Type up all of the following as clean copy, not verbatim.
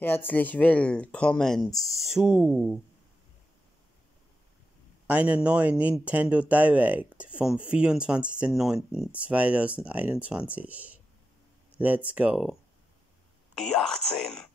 Herzlich willkommen zu einer neuen Nintendo Direct vom 24.09.2021. Let's go. Die 18.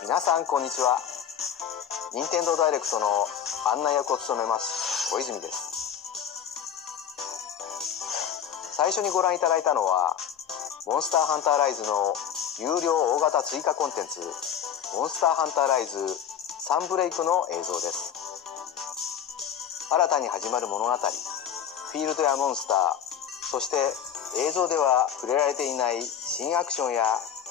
皆さんこんにちは。任天堂ダイレクトの案内役を務めます小泉です。最初にご覧いただいたのはモンスターハンターライズの有料大型追加コンテンツモンスターハンターライズサンブレイクの映像です。新たに始まる物語、フィールドやモンスター、そして映像では触れられていない新アクションや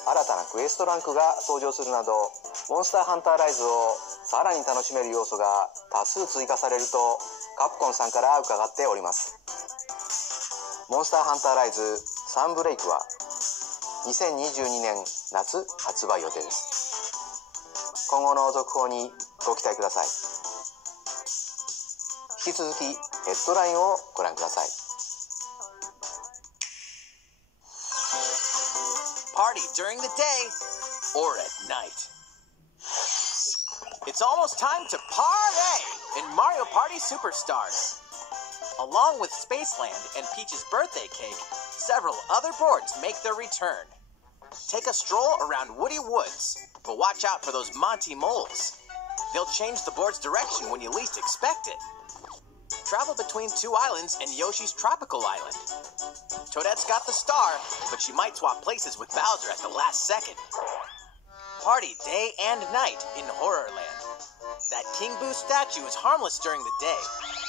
新たなクエストランクが登場するなど、モンスターハンターライズをさらに楽しめる要素が多数追加されるとカプコンさんから伺っております。モンスターハンターライズサンブレイクは2022年夏発売予定です。今後の続報にご期待ください。引き続きヘッドラインをご覧ください。Party during the day or at night. It's almost time to party in Mario Party Superstars. Along with Spaceland and Peach's birthday cake, several other boards make their return. Take a stroll around Woody Woods, but watch out for those Monty moles. They'll change the board's direction when you least expect it. Travel between two islands and Yoshi's tropical island. Toadette's got the star, but she might swap places with Bowser at the last second. Party day and night in Horrorland. That King Boo statue is harmless during the day,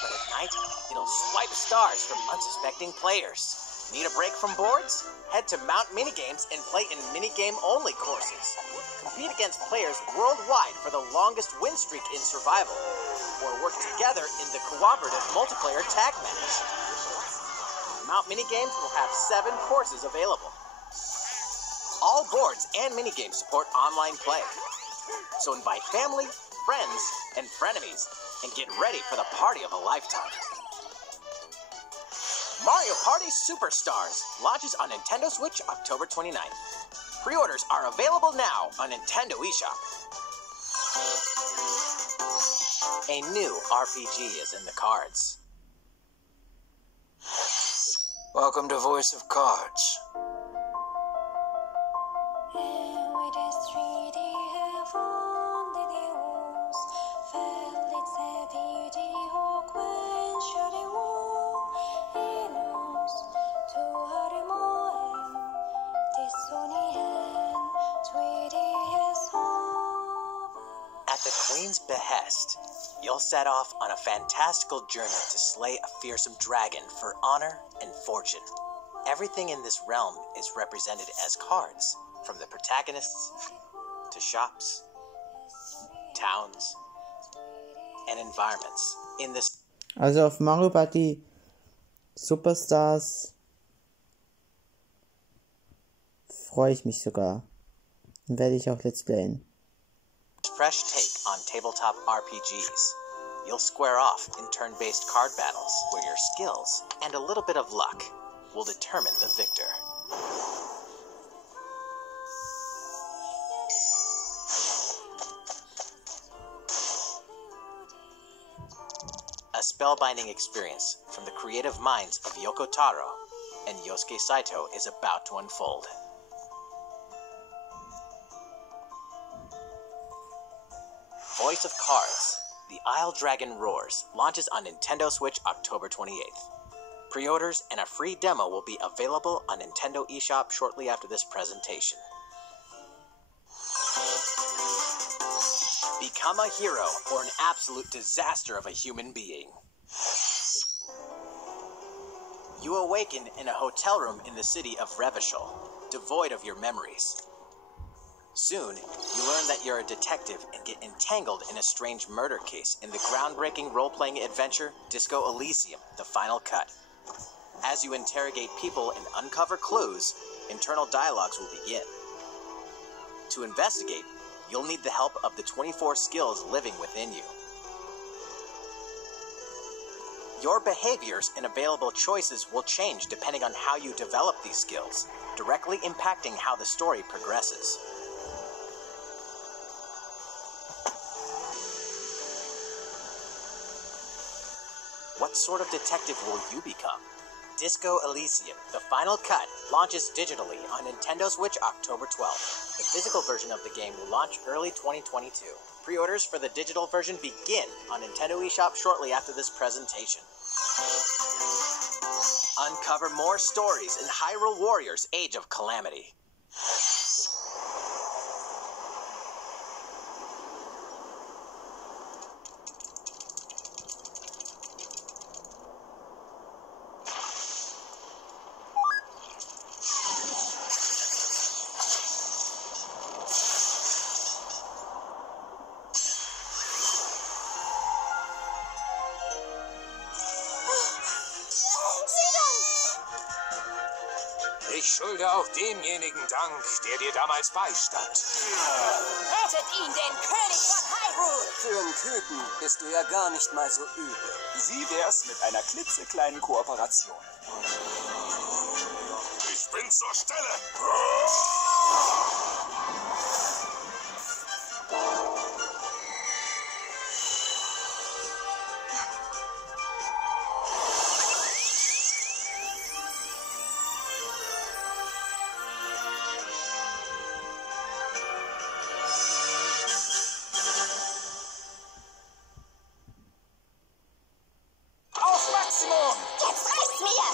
but at night, it'll swipe stars from unsuspecting players. Need a break from boards? Head to Mount Minigames and play in minigame-only courses. Compete against players worldwide for the longest win streak in survival, or work together in the cooperative multiplayer tag match. Mount Minigames will have 7 courses available. All boards and minigames support online play, so invite family, friends, and frenemies, and get ready for the party of a lifetime. Mario Party Superstars launches on Nintendo Switch October 29th. Pre-orders are available now on Nintendo eShop. A new RPG is in the cards. Welcome to Voice of Cards. At the Queen's behest, you'll set off on a fantastical journey to slay a fearsome dragon for honor and fortune. Everything in this realm is represented as cards, from the protagonists to shops, towns, and environments. In this Also auf Mario Party Superstars freue ich mich sogar. Dann werde ich auch Let's Playen. fresh take on tabletop RPGs. You'll square off in turn-based card battles where your skills and a little bit of luck will determine the victor. A spellbinding experience from the creative minds of Yoko Taro and Yosuke Saito is about to unfold. Voice of Cards, The Isle Dragon Roars launches on Nintendo Switch October 28th. Pre-orders and a free demo will be available on Nintendo eShop shortly after this presentation. Become a hero or an absolute disaster of a human being. You awaken in a hotel room in the city of Revachol, devoid of your memories. Soon, you learn that you're a detective and get entangled in a strange murder case in the groundbreaking role-playing adventure Disco Elysium: The Final Cut. As you interrogate people and uncover clues, internal dialogues will begin. To investigate, you'll need the help of the 24 skills living within you. Your behaviors and available choices will change depending on how you develop these skills, directly impacting how the story progresses. What sort of detective will you become? Disco Elysium: The Final Cut launches digitally on Nintendo Switch October 12th. The physical version of the game will launch early 2022. Pre-orders for the digital version begin on Nintendo eShop shortly after this presentation. Uncover more stories in Hyrule Warriors: Age of Calamity. Ich schulde auch demjenigen Dank, der dir damals beistand. Rettet ihn, den König von Hyrule! Für einen Küken bist du ja gar nicht mal so übel. Wie wär's mit einer klitzekleinen Kooperation? Ich bin zur Stelle! Auf Maximum! Jetzt reicht's mir!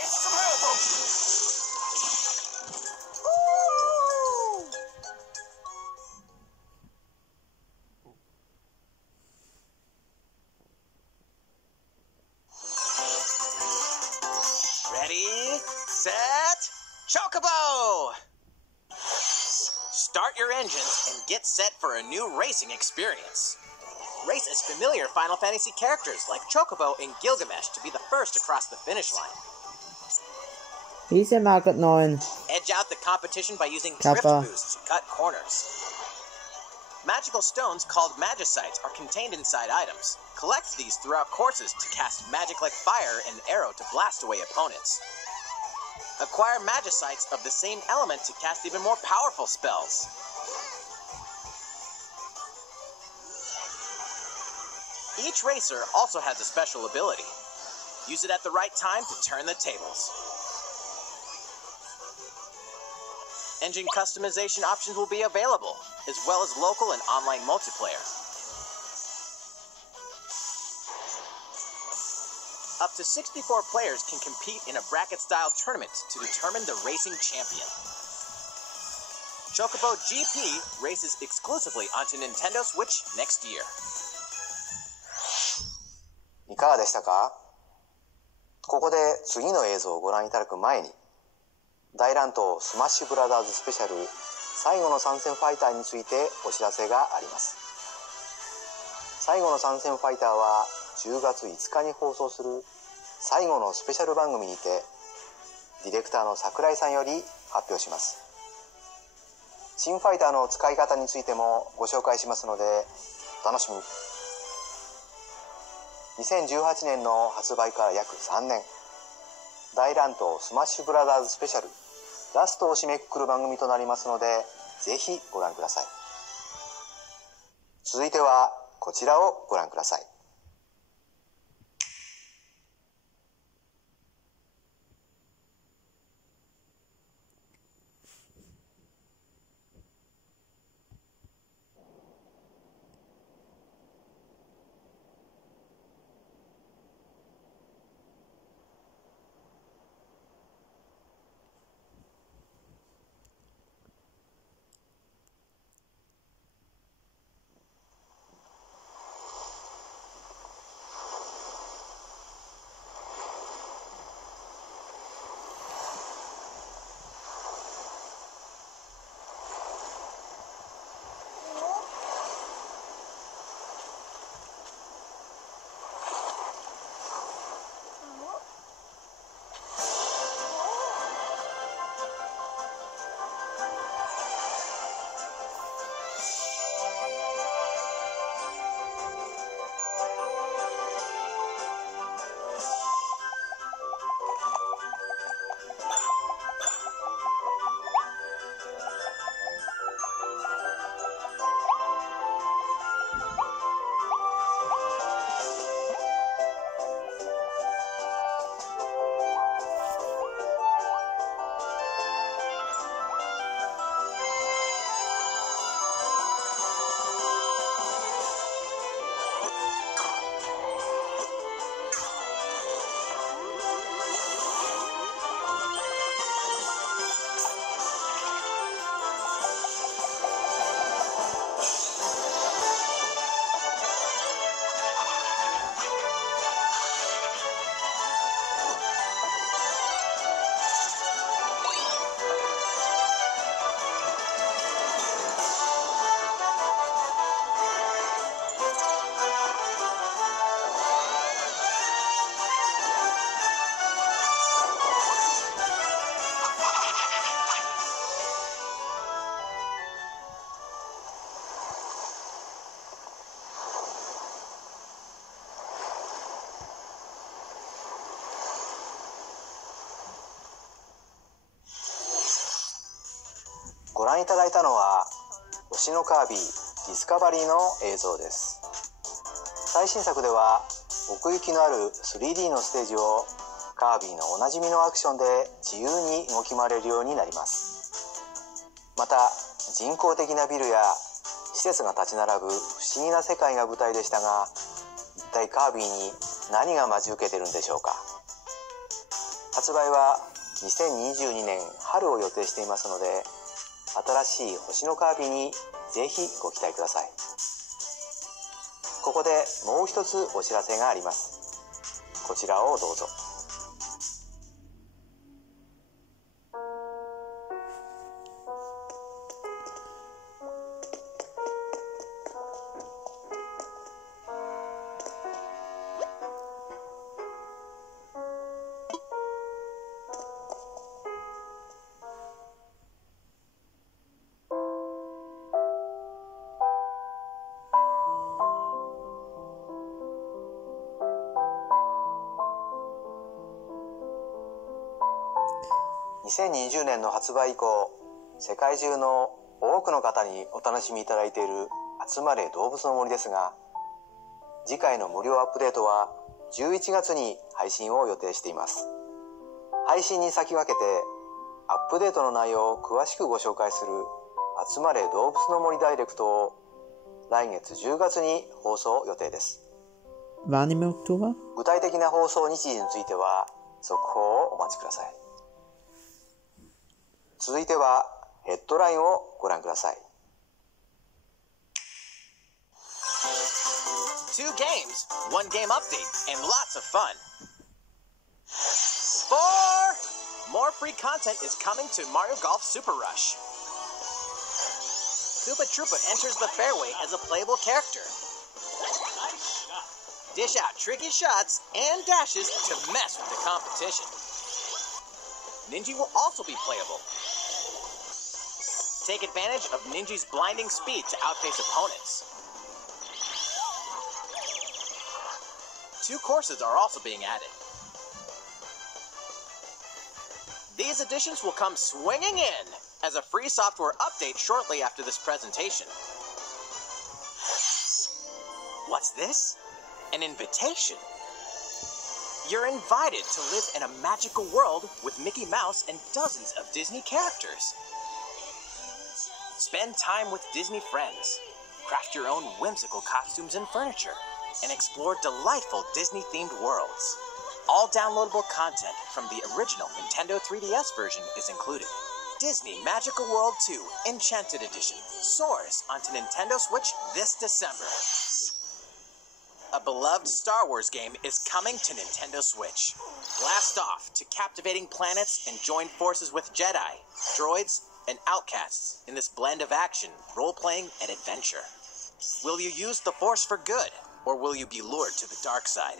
Jetzt zum Höhepunkt! Ready, set, Chocobo! Start your engines and get set for a new racing experience. Race as familiar Final Fantasy characters like Chocobo and Gilgamesh to be the first across the finish line. Diese Market 9. Edge out the competition by using drift Kappa. boosts to cut corners. Magical stones called Magicites are contained inside items. Collect these throughout courses to cast magic like fire and arrow to blast away opponents. Acquire Magicites of the same element to cast even more powerful spells. Each racer also has a special ability. Use it at the right time to turn the tables. Engine customization options will be available, as well as local and online multiplayer. Up to 64 players can compete in a bracket-style tournament to determine the racing champion. Chocobo GP races exclusively onto Nintendo Switch next year. いかがでしたか？ここで次の映像をご覧いただく前に、大乱闘スマッシュブラザーズスペシャル最後の参戦ファイターについてお知らせがあります。最後の参戦ファイターは10月5日に放送する最後のスペシャル番組にて、ディレクターの桜井さんより発表します。新ファイターの使い方についてもご紹介しますのでお楽しみに。2018年の発売から約3年、大乱闘スマッシュブラザーズスペシャルラストを締めくくる番組となりますので、ぜひご覧ください。続いてはこちらをご覧ください。ご覧いただいたのは星のカービィディスカバリーの映像です。最新作では奥行きのある 3D のステージをカービィのおなじみのアクションで自由に動き回れるようになります。また人工的なビルや施設が立ち並ぶ不思議な世界が舞台でしたが、一体カービィに何が待ち受けてるんでしょうか。発売は2022年春を予定していますので、新しい星のカービィにぜひご期待ください。ここでもう一つお知らせがあります。こちらをどうぞ。2020年の発売以降、世界中の多くの方にお楽しみいただいている集まれ動物の森ですが、次回の無料アップデートは11月に配信を予定しています。配信に先駆けてアップデートの内容を詳しくご紹介する集まれ動物の森ダイレクトを来月10月に放送予定です。Wann im Oktober? 具体的な放送日時については速報をお待ちください。続いてはヘッドラインをご覧ください。2 games, 1 game update, and lots of fun. 4! More free content is coming to Mario Golf Super Rush. Koopa Troopa enters the fairway as a playable character. Dish out tricky shots and dashes to mess with the competition. Ninja will also be playable. take advantage of Ninja's blinding speed to outpace opponents. 2 courses are also being added. These additions will come swinging in as a free software update shortly after this presentation. What's this? An invitation. You're invited to live in a magical world with Mickey Mouse and dozens of Disney characters. Spend time with Disney friends, craft your own whimsical costumes and furniture, and explore delightful Disney-themed worlds. All downloadable content from the original Nintendo 3DS version is included. Disney Magical World 2 Enchanted Edition soars onto Nintendo Switch this December. A beloved Star Wars game is coming to Nintendo Switch. Blast off to captivating planets and join forces with Jedi, droids, and outcasts in this blend of action, role-playing, and adventure. Will you use the Force for good, or will you be lured to the dark side?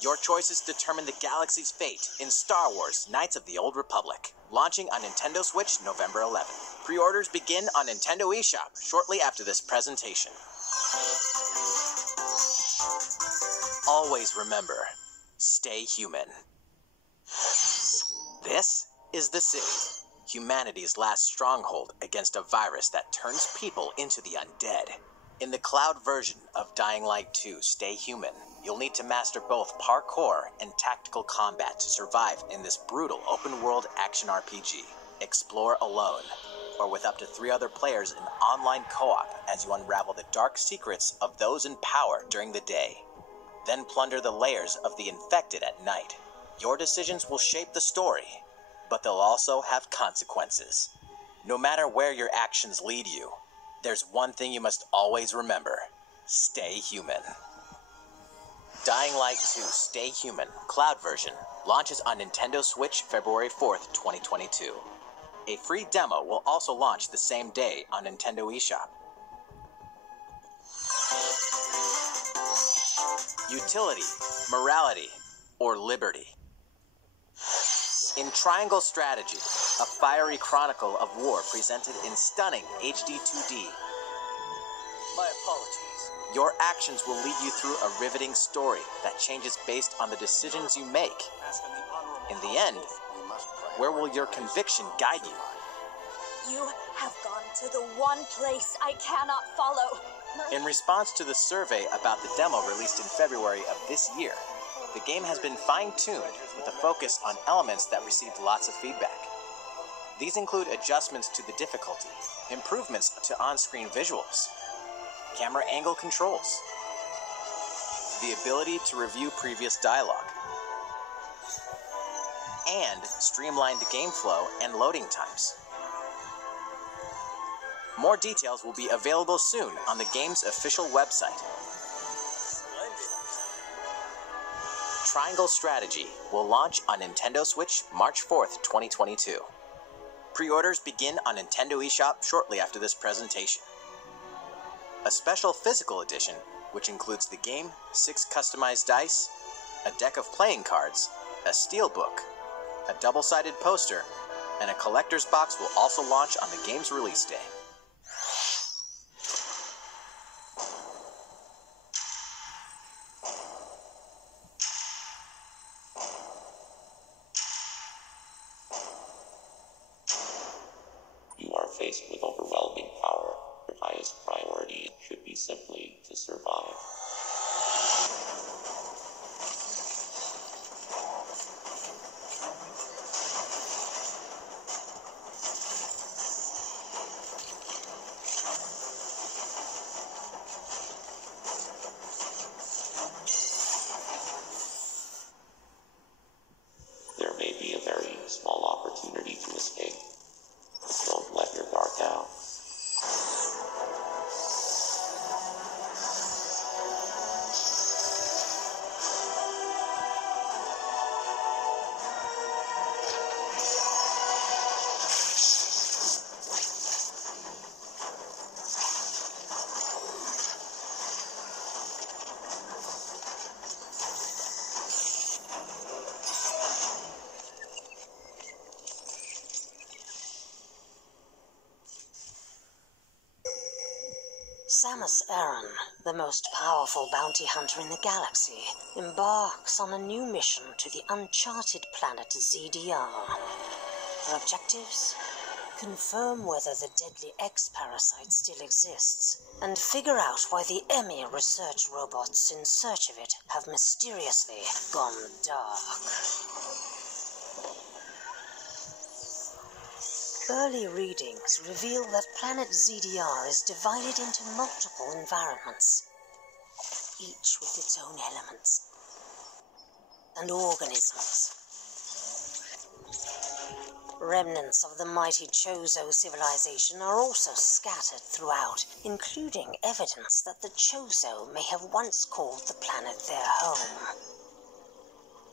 Your choices determine the galaxy's fate in Star Wars Knights of the Old Republic, launching on Nintendo Switch November 11th. Pre-orders begin on Nintendo eShop shortly after this presentation. Always remember, stay human. This is the city, humanity's last stronghold against a virus that turns people into the undead. In the cloud version of Dying Light 2 Stay Human, you'll need to master both parkour and tactical combat to survive in this brutal open-world action RPG. Explore alone, or with up to 3 other players in online co-op as you unravel the dark secrets of those in power during the day. Then plunder the layers of the infected at night. Your decisions will shape the story, but they'll also have consequences. No matter where your actions lead you, there's one thing you must always remember: stay human. Dying Light 2 Stay Human Cloud version launches on Nintendo Switch February 4th, 2022. A free demo will also launch the same day on Nintendo eShop. Utility, morality, or liberty. In Triangle Strategy, a fiery chronicle of war presented in stunning HD 2D. My apologies. Your actions will lead you through a riveting story that changes based on the decisions you make. In the end, where will your conviction guide you? You have gone to the one place I cannot follow. In response to the survey about the demo released in February of this year, the game has been fine-tuned with a focus on elements that received lots of feedback. These include adjustments to the difficulty, improvements to on-screen visuals, camera angle controls, the ability to review previous dialogue, and streamlined game flow and loading times. More details will be available soon on the game's official website. Triangle Strategy will launch on Nintendo Switch March 4th, 2022. Pre-orders begin on Nintendo eShop shortly after this presentation. A special physical edition, which includes the game, 6 customized dice, a deck of playing cards, a steelbook, a double-sided poster, and a collector's box will also launch on the game's release day. You are faced with overwhelming power. Your highest priority should be simply to survive. There may be a very small opportunity to escape. Don't let your guard down. Samus Aran, the most powerful bounty hunter in the galaxy, embarks on a new mission to the uncharted planet ZDR. Her objectives? Confirm whether the deadly X-parasite still exists, and figure out why the Emmy research robots in search of it have mysteriously gone dark. Early readings reveal that planet ZDR is divided into multiple environments, each with its own elements and organisms. Remnants of the mighty Chozo civilization are also scattered throughout, including evidence that the Chozo may have once called the planet their home.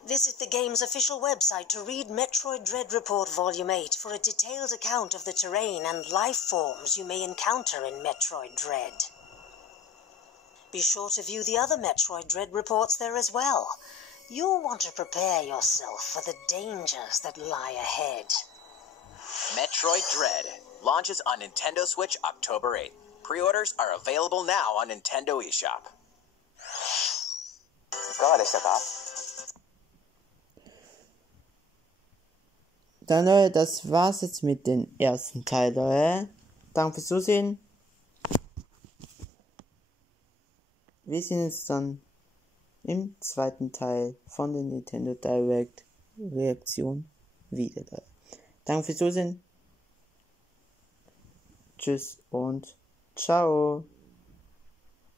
Visit the game's official website to read Metroid Dread Report Volume 8 for a detailed account of the terrain and life forms you may encounter in Metroid Dread. Be sure to view the other Metroid Dread reports there as well. You'll want to prepare yourself for the dangers that lie ahead. Metroid Dread launches on Nintendo Switch October 8th. Pre-orders are available now on Nintendo eShop. いかがでしたか？ Dann, Leute, das war's jetzt mit dem ersten Teil, Leute. Danke fürs Zusehen. Wir sehen uns dann im zweiten Teil von der Nintendo Direct Reaktion wieder, Leute. Danke fürs Zusehen. Tschüss und ciao.